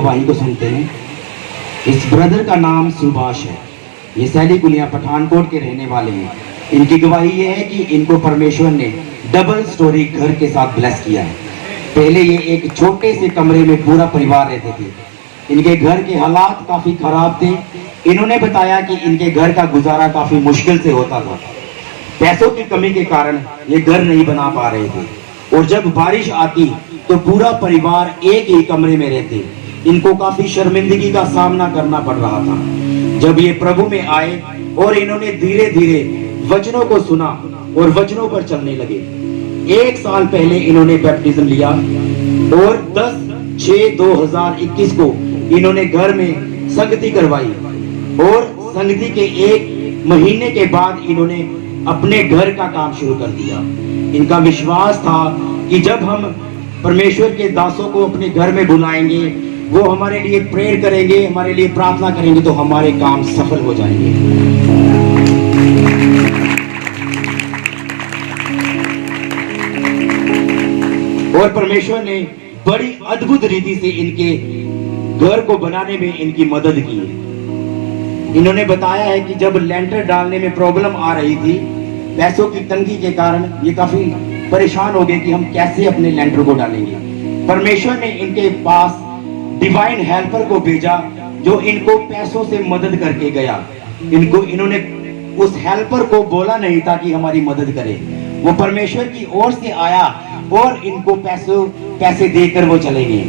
गवाही को सुनते हैं। इस ब्रदर का नाम सुभाष है। ये सैली कुलिया पठानकोट के रहने वाले हैं। इनकी गवाही ये है कि इनको परमेश्वर ने डबल स्टोरी घर के साथ ब्लेस किया है। पहले ये एक छोटे से कमरे में पूरा परिवार रहते थे। इनके घर के हालात काफी खराब थे। इन्होंने बताया कि इनके घर का गुजारा काफी मुश्किल से होता था। पैसों की कमी के कारण ये घर नहीं बना पा रहे थे और जब बारिश आती तो पूरा परिवार एक ही कमरे में रहते। इनको काफी शर्मिंदगी का सामना करना पड़ रहा था। जब ये प्रभु में आए और इन्होंने धीरे धीरे वचनों को सुना और वचनों पर चलने लगे। 1 साल पहले इन्होंने बैप्टिज्म लिया और 10/6/2021 को इन्होंने घर में संगति करवाई और संगति के 1 महीने के बाद इन्होंने अपने घर का काम शुरू कर दिया। इनका विश्वास था कि जब हम परमेश्वर के दासों को अपने घर में बुलाएंगे, वो हमारे लिए प्रेयर करेंगे, हमारे लिए प्रार्थना करेंगे, तो हमारे काम सफल हो जाएंगे। और परमेश्वर ने बड़ी अद्भुत रीति से इनके घर को बनाने में इनकी मदद की है। इन्होंने बताया है कि जब लेंटर डालने में प्रॉब्लम आ रही थी, पैसों की तंगी के कारण ये काफी परेशान हो गए कि हम कैसे अपने लेंटर को डालेंगे। परमेश्वर ने इनके पास डिवाइन हेल्पर को भेजा जो इनको पैसों से मदद करके गया। इन्होंने उस हेल्पर को बोला नहीं था कि हमारी मदद करे, वो परमेश्वर की ओर से आया और इनको पैसे देकर वो चले गए।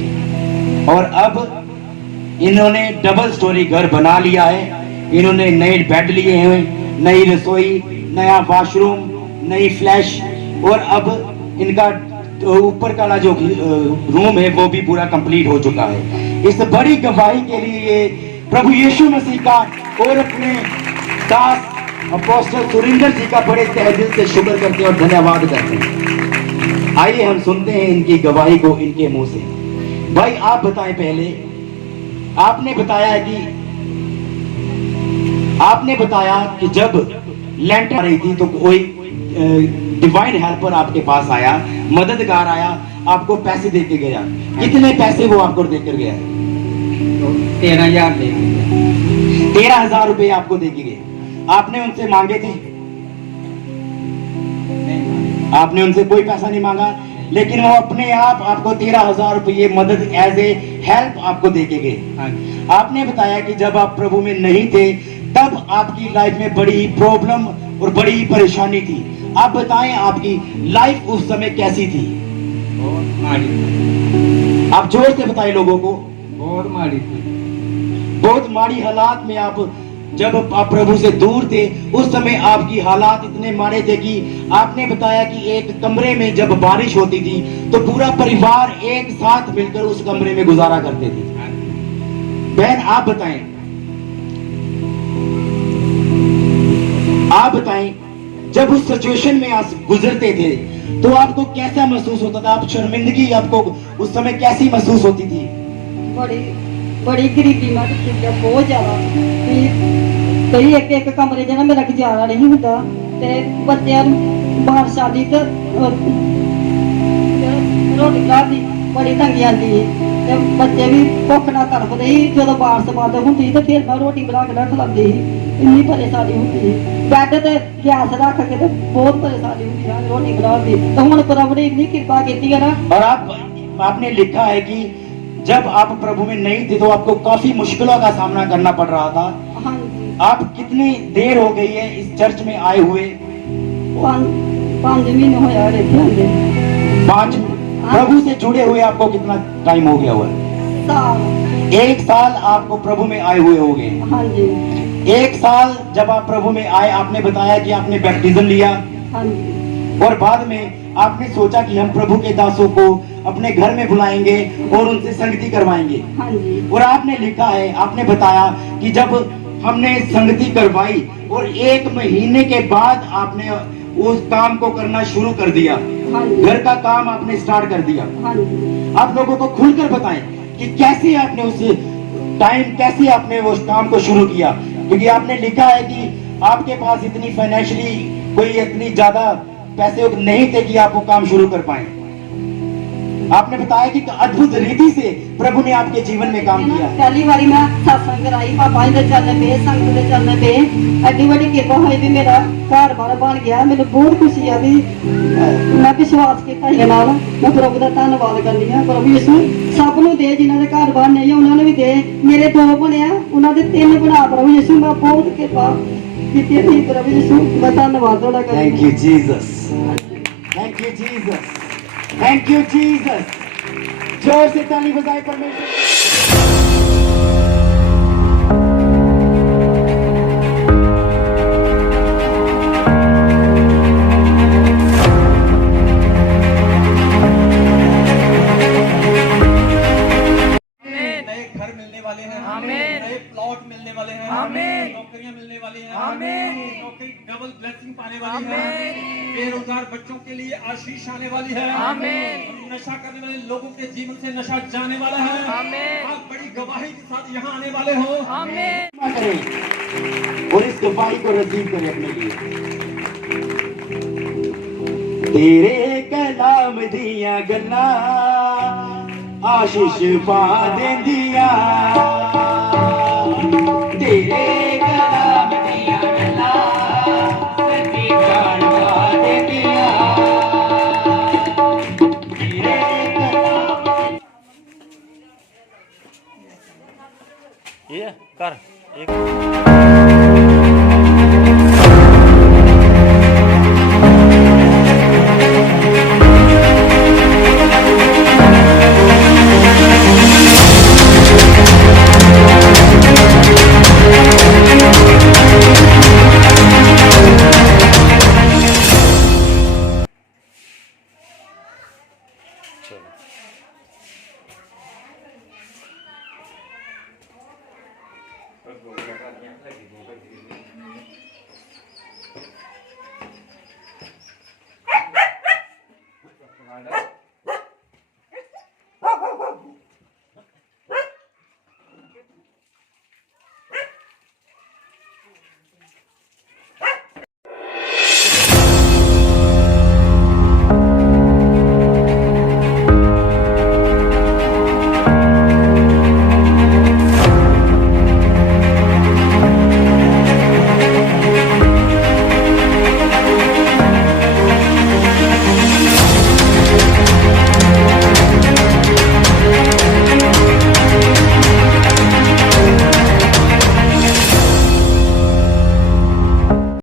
और अब इन्होंने डबल स्टोरी घर बना लिया है। इन्होंने नए बेड लिए हैं, नई रसोई, नया वॉशरूम, नई फ्लैश, और अब इनका ऊपर का जो रूम है वो भी पूरा कंप्लीट हो चुका है। इस बड़ी गवाही के लिए प्रभु यीशु मसीह का और अपने दास अपोस्टल सुरेंद्र जी का बड़े तहे दिल से शुक्र करते हैं और धन्यवाद करते हैं। आइए हम सुनते हैं इनकी गवाही को इनके मुंह से। भाई आप बताएं, पहले आपने बताया कि जब लेंटर आ रही थी तो कोई डिवाइन हेल्पर आपके पास आया, मददगार आया, आपको पैसे देके गया। कितने पैसे वो आपको देकर गया? 13,000 दे 13,000 रुपए आपको देके गए। आपने उनसे मांगे थे? आपने उनसे कोई पैसा नहीं मांगा, लेकिन वो अपने आप आपको 13,000 रुपये मदद एज ए हेल्प आपको देके गए। आपने बताया कि जब आप प्रभु में नहीं थे तब आपकी लाइफ में बड़ी प्रॉब्लम और बड़ी परेशानी थी। आप बताएं आपकी लाइफ उस समय कैसी थी? बहुत माड़ी। आप जोर से बताएं लोगों को। बहुत माड़ी थी। बहुत माड़ी हालात में जब आप प्रभु से दूर थे, उस समय आपकी हालात इतने माड़े थे कि आपने बताया कि एक कमरे में जब बारिश होती थी तो पूरा परिवार एक साथ मिलकर उस कमरे में गुजारा करते थे। बहन आप बताएं जब उस सिचुएशन में आप गुजरते थे तो आपको कैसा महसूस होता था? आप शर्मिंदगी आपको उस समय कैसी महसूस होती थी? बड़ी गरीबी में बहुत ज्यादा कई एक कमरे च ना मेरा गुजारा नहीं होता। बच्चों बारिश आती तो रोटी खाती बड़ी तंगी आती है। बच्चे भी भुख ना तड़फते ही। जो बारिश बंद होती तो फिर मैं रोटी बना के रख लाती ही। इन्नी परेशानी होती है। बैड ते गैस रख के तो बहुत परेशानी होती है रोटी बनाने की। तो हुण प्रभु ने इतनी कृपा की है ना। और आपने लिखा है कि जब आप प्रभु में नहीं थे तो आपको काफी मुश्किलों का सामना करना पड़ रहा था। हाँ, आप कितनी देर हो गई है इस चर्च में आए हुए? 5 महीने हो यार। 5 प्रभु से जुड़े हुए आपको कितना टाइम हो गया हुआ? 1 साल आपको प्रभु में आए हुए हो गए। हाँ जी। 1 साल जब आप प्रभु में आए, आपने बताया कि आपने बैप्टिज्म लिया। हाँ जी। और बाद में आपने सोचा कि हम प्रभु के दासों को अपने घर में बुलाएंगे और उनसे संगति करवाएंगे। हाँ जी। और आपने लिखा है, आपने बताया कि जब हमने संगति करवाई और 1 महीने के बाद आपने उस काम को करना शुरू कर दिया। हाँ जी। घर का काम आपने स्टार्ट कर दिया। हाँ जी। आप लोगों को खुलकर बताएं कि कैसे आपने उस काम को शुरू किया, क्योंकि आपने लिखा है कि आपके पास इतनी फाइनेंशियली कोई इतनी ज्यादा पैसे नहीं थे कि आप वो काम शुरू कर पाए। आपने बताया कि अद्भुत रीति से प्रभु ने आपके जीवन में काम किया। पहली बारी मैं सत्संग कराई पापा जी दे चलने पे संगत दे चलने पे एडी बड़ी कृपा हुई भी मेरा घर बार बन गया। मैंने बहुत खुशी है भी मैं विश्वास किया ये नाल मैं प्रभु का धन्यवाद करनी है। प्रभु यीशु सब ਨੂੰ ਦੇ ਜਿਨ੍ਹਾਂ ਦੇ ਘਰ ਬਾਰ ਨਹੀਂ ਉਹਨਾਂ ਨੂੰ ਵੀ ਦੇ। ਮੇਰੇ 2 ਬਣਿਆ ਉਹਨਾਂ ਦੇ 3 ਬਣਾ ਪ੍ਰभु यीशु मैं बहुत कृपा ਕੀਤੀ है प्रभु यीशु मैं धन्यवाद ਤੁਹਾਡਾ ਕਰਦੀ। Thank you Jesus, thank you Jesus, thank you Jesus. जोर से ताली बजाए परमेश्वर। नए घर मिलने वाले हैं, नए प्लॉट मिलने वाले हैं, नौकरियां मिलने वाली हैं, नौकरी डबल ब्लेसिंग पाने वाली है, बेरोजगार बच्चों के लिए आशीष आने वाली है, नशा करने वाले लोगों के जीवन से नशा जाने वाला है। आप बड़ी गवाही के साथ यहाँ आने वाले हो। करें और इस गवाही को रिसीव करें अपने लिए। तेरे कलाम दिया गल्ला आशीष पा देंदिया।